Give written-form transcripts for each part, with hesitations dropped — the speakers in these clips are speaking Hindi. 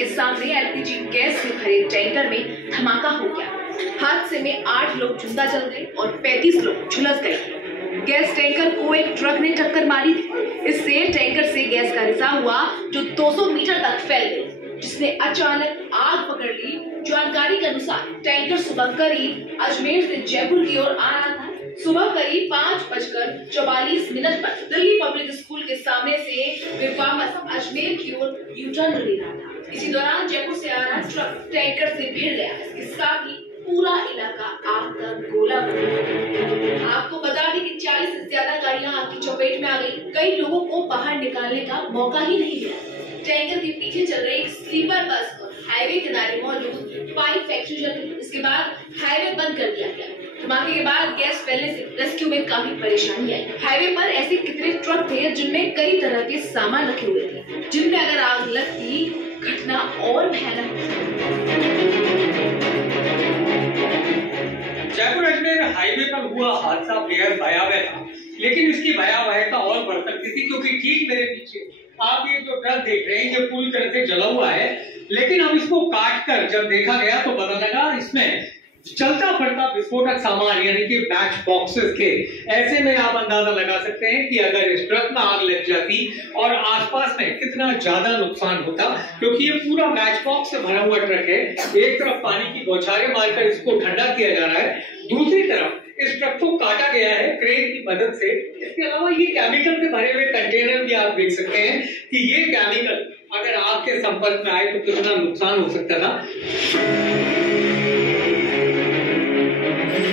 के सामने एलपीजी गैस से भरे टैंकर में धमाका हो गया। हादसे में 8 लोग जिंदा जल गए और 35 लोग झुलस गए। गैस टैंकर को एक ट्रक ने टक्कर मारी थी। इससे टैंकर से गैस का रिसाव हुआ जो 200 मीटर तक फैल गई, जिसने अचानक आग पकड़ ली। जानकारी के अनुसार टैंकर सुबह करीब अजमेर से जयपुर की ओर आ रहा था। सुबह करीब 5:44 पर दिल्ली पब्लिक स्कूल के सामने से वे वापस अजमेर की ओर यू टर्न ले रहा था। इसी दौरान जयपुर से आ रहा ट्रक टैंकर से भिड़ गया। इसके साथ ही पूरा इलाका आग का गोला बन गया। आपको बता दें कि 40 से ज्यादा गाड़ियां आग की चपेट में आ गई। कई लोगों को बाहर निकालने का मौका ही नहीं मिला। टैंकर के पीछे चल रही एक स्लीपर बस को हाईवे किनारे मौजूद पाइप फैक्ट्री जल गई। इसके बाद हाईवे बंद कर दिया गया। धमाके के बाद गैस फैलने से रेस्क्यू में काफी परेशानी आई। हाईवे पर ऐसे कितने ट्रक थे जिनमें कई तरह के सामान रखे हुए थे, जिनमें अगर आग लगती घटना और भयानक हो सकती। जयपुर अजमेर हाईवे पर हुआ हादसा बेहद भयावह था, लेकिन इसकी भयावहता और बढ़ सकती थी, क्योंकि ठीक मेरे पीछे आप ये जो ट्रक देख रहे हैं ये पूरी तरह से जला हुआ है। लेकिन अब इसको काट कर जब देखा गया तो पता लगा इसमें चलता फिरता विस्फोटक सामान यानी कि मैच बॉक्सेस थे। ऐसे में आप अंदाजा लगा सकते हैं कि अगर इस ट्रक में आग लग जाती और आसपास में कितना ज्यादा नुकसान होता, क्योंकि ये पूरा मैच बॉक्स से भरा हुआ ट्रक है। एक तरफ पानी की बौछारें मारकर इसको ठंडा किया जा रहा है, दूसरी तरफ इस ट्रक को काटा गया है क्रेन की मदद से। इसके अलावा ये केमिकल से भरे हुए कंटेनर भी आप देख सकते हैं कि ये केमिकल अगर आग के संपर्क में आए तो कितना नुकसान हो सकता था।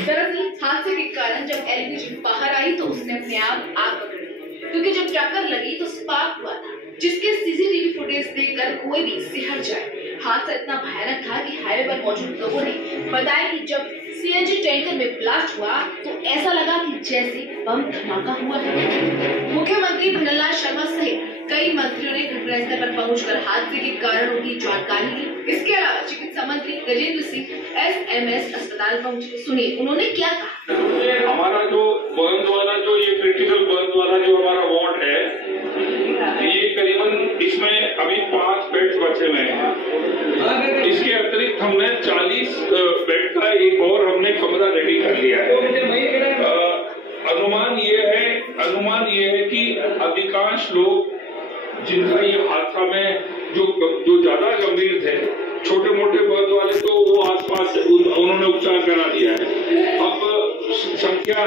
दरअसल हादसे के कारण जब एलपीजी बाहर आई तो उसने अपने आप आग पकड़ ली, क्योंकि जब टक्कर लगी तो स्पार्क हुआ था, जिसके सीसीटीवी फुटेज देखकर कोई भी सिहर जाए। हादसा इतना भयानक था कि हाईवे पर मौजूद लोगों ने बताया कि जब सीएनजी टैंकर में ब्लास्ट हुआ तो ऐसा लगा कि जैसे बम धमाका हुआ है। मुख्यमंत्री भंवरलाल शर्मा सहित कई मंत्रियों ने घटनास्थल पर पहुंचकर हादसे के कारणों की जानकारी ली। इसके अलावा चिकित्सा मंत्री गजेंद्र सिंह एसएमएस अस्पताल पहुंचे। सुनिए उन्होंने क्या कहा। हमारा जो बर्न वाला जो ये क्रिटिकल बर्न वाला जो हमारा वार्ड है, ये करीबन इसमें अभी 5 बेड्स बचे हुए हैं। इसके अतिरिक्त हमने 40 बेड का एक और हमने कमरा रेडी कर लिया है। अनुमान ये है कि अधिकांश लोग जिनका ये हादसा में जो ज्यादा गंभीर थे, छोटे मोटे बर्न वाले, तो वो आसपास उन्होंने उपचार करा दिया है। अब संख्या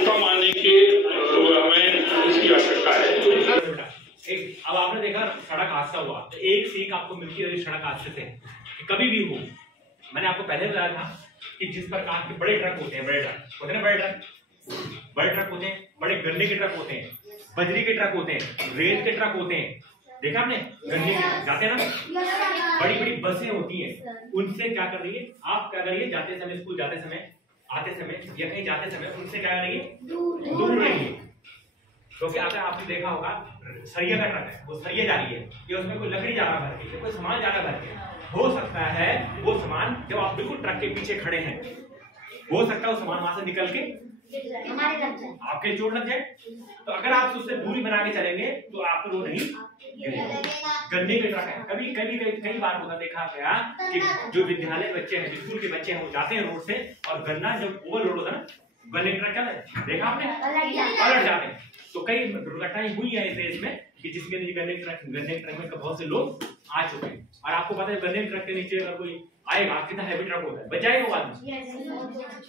कम आने की हमें इसकी आवश्यकता है। अब आपने देखा सड़क हादसा हुआ तो एक सीख आपको मिलती है सड़क हादसे से। कभी भी हो, मैंने आपको पहले बताया था कि जिस प्रकार के बड़े ट्रक होते हैं, बड़े ट्रक होते हैं, बड़े ट्रक होते हैं, बड़े गन्ने के ट्रक होते हैं, बजरी के ट्रक होते हैं, रेत के ट्रक होते हैं। देखा आपने गन्ने के जाते हैं ना, बड़ी बड़ी बसें होती हैं। उनसे क्या कर रही है आप, क्या करिए जाते समय, स्कूल जाते समय, आते समय या कहीं जाते समय उनसे क्या करिए, दूर रहिए। क्योंकि अगर आपने देखा होगा सरिया का ट्रक है, वो सरिया जा रही है या उसमें कोई लकड़ी जा रहा भर के, कोई सामान जा रहा भर के, हो सकता है वो सामान जब आप बिल्कुल ट्रक के पीछे खड़े हैं, हो सकता है वो सामान वहां से निकल के आपके चोट लग जाए। तो अगर आप उससे दूरी बना के चलेंगे तो आपको वो नहीं गन्ने के ट्रक है। कई बार होता देखा गया कि जो विद्यालय बच्चे हैं, स्कूल के बच्चे हैं, वो जाते हैं रोड से और गन्ना जब ओवरलोड होता है ना, गन्ने के ट्रक क्या देखा आपने पलट जाते हैं। तो कई दुर्घटनाएं हुई है इस देश में कि जिसमें गन्ने के ट्रक में बहुत से लोग आ चुके हैं। और आपको पता है गन्ने के ट्रक के नीचे अगर कोई आएगा, कितना हैवी ट्रक होता है, बच जाएगा वो आदमी?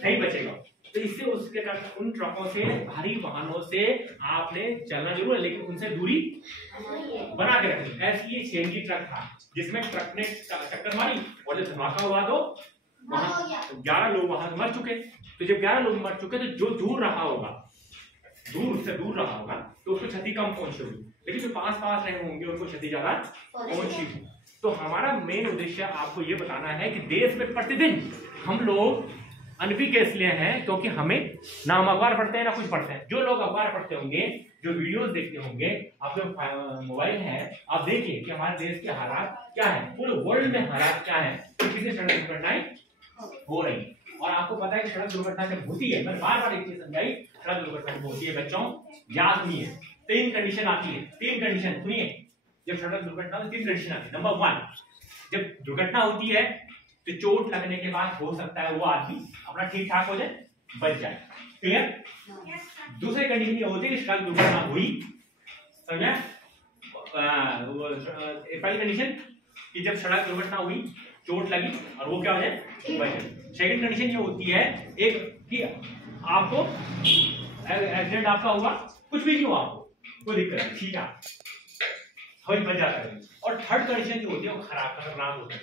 नहीं बचेगा। तो इससे उसके कारण उन ट्रकों से, भारी वाहनों से आपने चलना जरूर है, लेकिन उनसे दूरी बना के रखनी। ऐसी ये सीएनजी ट्रक था जिसमें ट्रक ने टक्कर मारी और जब धमाका हुआ तो वहां 11 लोग वहां मर चुके। तो जब 11 लोग मर चुके तो जो दूर रहा होगा, उससे दूर रहा होगा तो उसको क्षति कम पहुंची होगी, लेकिन जो पास रहे होंगे उनको क्षति ज्यादा पहुंची। तो हमारा मेन उद्देश्य आपको ये बताना है कि देश में प्रतिदिन हम लोग अनभिज्ञ इसलिए हैं क्योंकि हमें ना हम अखबार पढ़ते हैं ना कुछ पढ़ते हैं। जो लोग अखबार पढ़ते होंगे, जो वीडियोस देखते होंगे, आपके मोबाइल है, आप देखिए कि हमारे देश के हालात क्या है, पूरे वर्ल्ड में हालात क्या है, कितनी सड़क दुर्घटनाएं हो रही। और आपको पता है कि सड़क दुर्घटना जब होती है, मैं बार एक चीज समझाई, सड़क दुर्घटना जब होती है बच्चों याद नहीं है, 3 कंडीशन आती है। 3 कंडीशन सुनिए, जब सड़क दुर्घटना में 3 कंडीशन आती है। नंबर 1, जब दुर्घटना होती है तो चोट लगने के बाद हो सकता है वो आदमी अपना ठीक ठाक हो जाए, बच जाए। क्लियर? दूसरी कंडीशन ये होती है कि सड़क दुर्घटना हुई, समझा? पहली कंडीशन कि जब सड़क दुर्घटना हुई, चोट लगी और वो क्या हो जाए, बच जाए। सेकंड कंडीशन ये होती है एक कि आपको एक्सीडेंट आपका हुआ, कुछ भी नहीं हुआ आपको, कोई दिक्कत नहीं, ठीक है, बच जाता है। और थर्ड कंडीशन जो होती है वो खतरनाक होती है।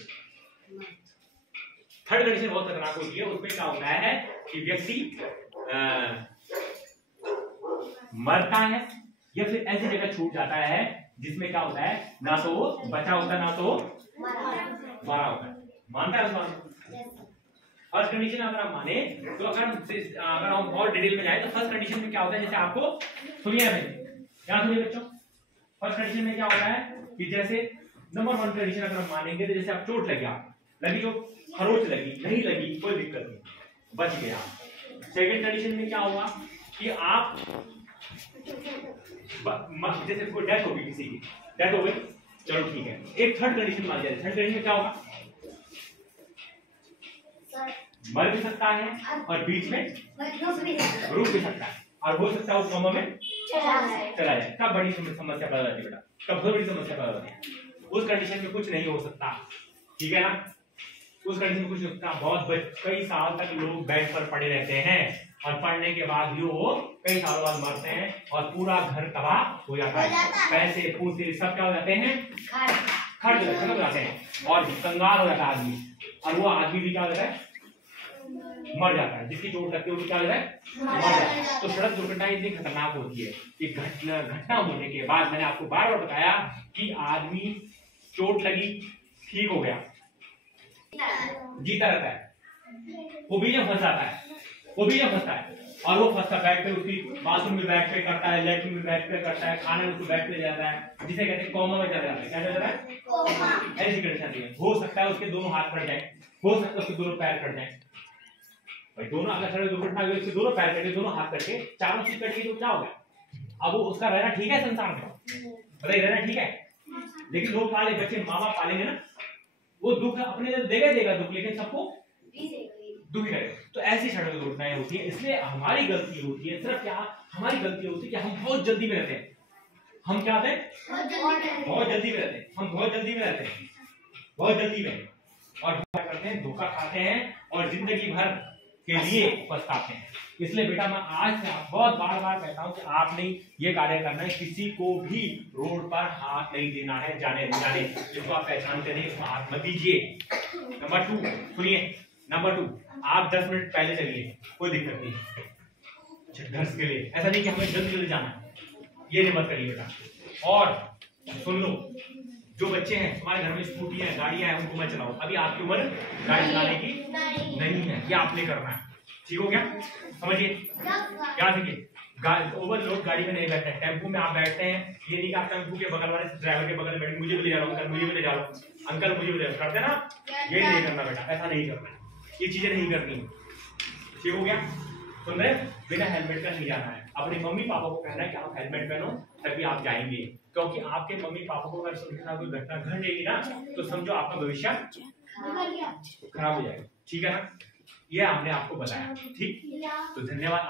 थर्ड कंडीशन बहुत खतरनाक होती है। उसमें क्या होता है कि व्यक्ति मरता है या फिर ऐसी जगह छूट जाता है जिसमें क्या होता है, ना तो वो बचा होता है ना तो मारा होता है। मानता है फर्स्ट कंडीशन अगर हम माने तो अगर हम और डिटेल में जाए तो फर्स्ट कंडीशन में क्या होता है, जैसे आपको सुनिए क्या सुनिए बच्चों, फर्स्ट कंडीशन में क्या होता है कि जैसे नंबर 1 कंडीशन अगर हम मानेंगे तो जैसे आप चोट लगी जो खरोच लगी, नहीं लगी कोई दिक्कत नहीं, बच गया। सेकंड कंडीशन में क्या होगा कि आप जैसे कोई डेथ होगी, किसी की डेथ हो गई, चलो ठीक है। एक थर्ड कंडीशन मान जाए, थर्ड कंडीशन में क्या होगा, मर भी सकता है और बीच में रुक भी सकता है और हो सकता है उस कोमा में चला जाए। तब बड़ी समस्या पैदा होती है बेटा, तब बहुत बड़ी समस्या पैदा होती है। उस कंडीशन में कुछ नहीं हो सकता, ठीक है ना, उस कंडीशन में कुछ नहीं होता। बहुत कई साल तक लोग बेड पर पड़े रहते हैं और पढ़ने के बाद भी वो कई सालों बाद मरते हैं और पूरा घर तबाह हो जाता है, पैसे पूसे सब क्या हो जाते हैं, खर्च खत्म हो जाते हैं और कंगाल हो जाता है आदमी। और वो आदमी भी क्या हो जाता है, मर जाता है, जिसकी चोट लगती है वो क्या हो जाता है, मर जाता है। तो सड़क दुर्घटना इतनी खतरनाक होती है कि घटना होने के बाद मैंने आपको बार बार बताया कि आदमी चोट लगी ठीक हो गया, जीता रहता है, वो भी जब फंस जाता है, वो भी जब फंसता है और वो फंसता बैठ पे उसकी बाथरूम में बैठ पे करता है, लेटरिन में बैठ पे करता है, खाने में उसको बैठ पे जाता है, जिसे कहते हैं कोमा में चला जाता है। क्या चल रहा है, कोमा। ऐसी कंडीशन है। हो सकता है उसके दोनों हाथ कट जाए, हो सकता है उसके दोनों पैर कट जाए। भाई दोनों अगर सड़क दुर्घटना हुई, उसके दोनों पैर कटे, दोनों हाथ कटे, चारों चीज कट गई तो क्या हो गया, अब वो उसका रहना ठीक है संसार में, बताइए रहना ठीक है। लेकिन लोग पाले बच्चे माँ बाप पालेंगे ना, वो दुख अपने देगा दुख, लेकिन सबको दुखी करेगा। तो ऐसी सड़क दुर्घटनाएं होती है, इसलिए हमारी गलती होती है, सिर्फ क्या हमारी गलती होती है कि हम बहुत जल्दी में रहते हैं। हम क्या होते हैं, बहुत जल्दी में रहते हैं, हम बहुत जल्दी में रहते हैं, बहुत जल्दी में, और क्या करते हैं, धोखा खाते हैं और जिंदगी भर के लिए पछताते हैं। इसलिए बेटा मैं आज से बहुत बार बार कहता हूं कि आपने ये कार्य करना है, किसी को भी रोड पर हाथ नहीं देना है, जाने जिसको आप पहचानते नहीं उसको हाथ मत दीजिए। नंबर 2 सुनिए, नंबर 2 आप 10 मिनट पहले चलिए, कोई दिक्कत नहीं, घर के लिए ऐसा नहीं कि हमें जल्दी जाना है, ये नहीं मत करिए बेटा। और सुन लो, जो बच्चे हैं तुम्हारे घर में स्कूटी है, गाड़ियां हैं, उनको मत चलाओ, अभी आपकी उम्र गाड़ी चलाने की नहीं है, ये आपने करना है, ठीक हो गया, समझिए, क्या देखिए, ओवरलोड गाड़ी में नहीं बैठना है, टेम्पो में आप बैठते हैं, ये नहीं कि आप टेम्पो के बगल वाले ड्राइवर के बगल में बैठ, मुझे भी ले जा रहा हूँ अंकल, मुझे भी ले जा रहा हूँ अंकल, मुझे भी ले करते ना, ये नहीं करना बेटा, ऐसा नहीं करना, ये चीजें नहीं करनी, ठीक हो गया, सुन रहे, बिना हेलमेट का नहीं जाना है। अपने मम्मी पापा को कहना है कि आप हेलमेट पहनो तभी आप जाएंगे, क्योंकि आपके मम्मी पापा को अगर कोई घटना घट जाएगी ना तो समझो आपका भविष्य खराब हो जाएगा, ठीक है ना, ये हमने आपको बताया, ठीक, तो धन्यवाद।